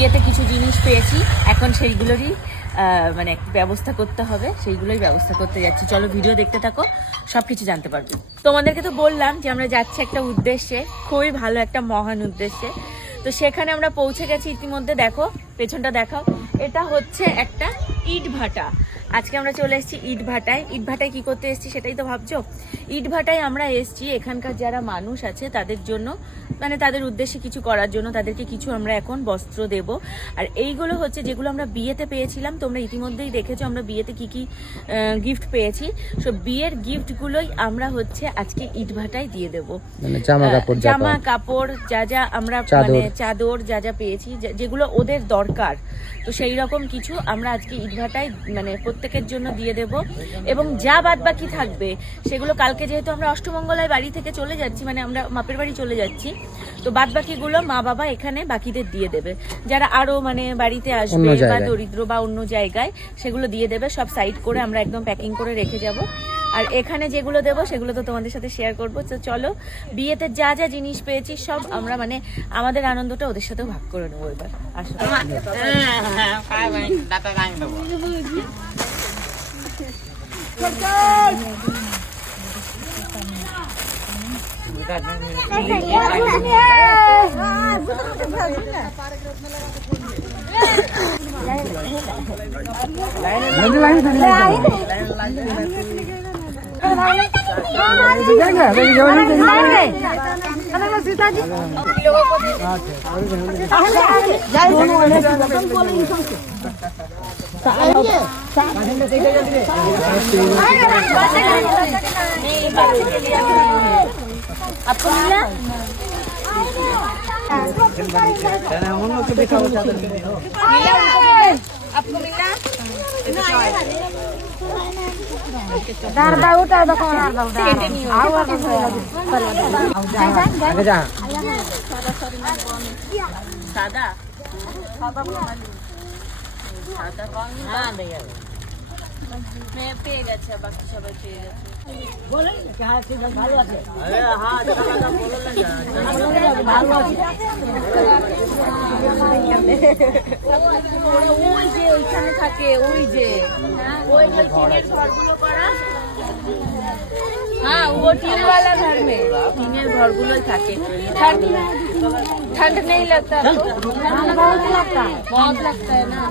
বিয়েতে কিছু জিনিস পেয়েছি, এখন সেইগুলোরই মানে ব্যবস্থা করতে হবে, সেইগুলোই ব্যবস্থা করতে যাচ্ছি। চলো ভিডিও দেখতে থাকো, সব কিছু জানতে পারবে। তোমাদেরকে তো বললাম যে আমরা যাচ্ছি একটা উদ্দেশ্যে, খুবই ভালো একটা মহান উদ্দেশ্যে। তো সেখানে আমরা পৌঁছে গেছি ইতিমধ্যে। দেখো পেছনটা দেখাও, এটা হচ্ছে একটা ইট ভাটা। আজকে আমরা চলে এসেছি ইট ভাটায়। ইট ভাটায় কি করতে এসেছি সেটাই তো ভাবছো। ইট ভাটায় আমরা এসেছি এখানকার যারা মানুষ আছে তাদের জন্য, মানে তাদের উদ্দেশ্যে কিছু করার জন্য, তাদেরকে কিছু আমরা এখন বস্ত্র দেব। আর এইগুলো হচ্ছে যেগুলো আমরা বিয়েতে পেয়েছিলাম, তোমরা ইতিমধ্যেই দেখেছো আমরা বিয়েতে কি কি গিফট পেয়েছি। সব বিয়ের গিফটগুলোই আমরা হচ্ছে আজকে ইট ভাটায় দিয়ে দেবো। মানে জামা কাপড় যা যা আমরা, মানে চাদর যা যা পেয়েছি, যেগুলো ওদের দরকার, তো সেই রকম কিছু আমরা আজকে ইট ভাটায় মানে প্রত্যেকের জন্য দিয়ে দেব। এবং যা বাদ বাকি থাকবে সেগুলো কালকে, যেহেতু আমরা অষ্টমঙ্গলায় বাড়ি থেকে চলে যাচ্ছি, মানে আমরা মাপের বাড়ি চলে যাচ্ছি, তো বাদ বাকিগুলো মা বাবা এখানে বাকিদের দিয়ে দেবে। যারা আরো মানে বাড়িতে আসবে বা দরিদ্র বা অন্য জায়গায়, সেগুলো দিয়ে দেবে। সব সাইড করে আমরা একদম প্যাকিং করে রেখে যাব। আর এখানে যেগুলো দেবো সেগুলো তো তোমাদের সাথে শেয়ার করবো। তো চলো, বিয়েতে যা যা জিনিস পেয়েছি সব আমরা মানে আমাদের আনন্দটা ওদের সাথেও ভাগ করে নেবো এবার। আসো आपको मिला? आपको मिला? सादा পেয়ে গেছে, বাকি সবাই পেয়ে গেছে। বলেন হ্যাঁ ঠিক আছে, ভালো আছে। আরে হ্যাঁ ভালো আছে। ওই যে ওইখানে থাকে, ওই যে টিনের ঘরগুলো করা, हाँ वो टीन वाला घर में टीনের ঘরগুলোই থাকে। ठंड नहीं लगता तो बहुत लगता है ना,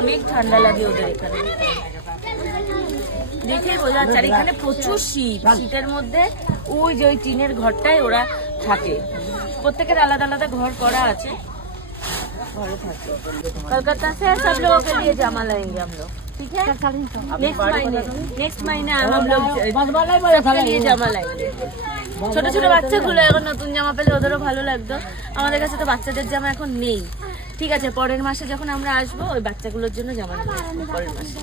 অনেক ঠান্ডা লাগে ওদের এখানে। দেখে বোঝা যাচ্ছে। আর এখানে প্রচুর শীত, শীতের মধ্যে ওই যে ওই টিনের ঘরটায় ওরা থাকে। প্রত্যেকের আলাদা আলাদা ঘর করা আছে, ঘরে থাকে। কলকাতা से सब लोगों के लिए जामा लाएंगे हम लोग, ठीक है? नेक्स्ट महीने हम लोग सबके लिए জামা लाएंगे। ছোট ছোট বাচ্চাগুলো এখন নতুন জামা পেলে ওদেরও ভালো লাগতো। আমাদের কাছে তো বাচ্চাদের জামা এখন নেই। ঠিক আছে, পরের মাসে যখন আমরা আসবো ওই বাচ্চাগুলোর জন্য জামা নেবো পরের মাসে।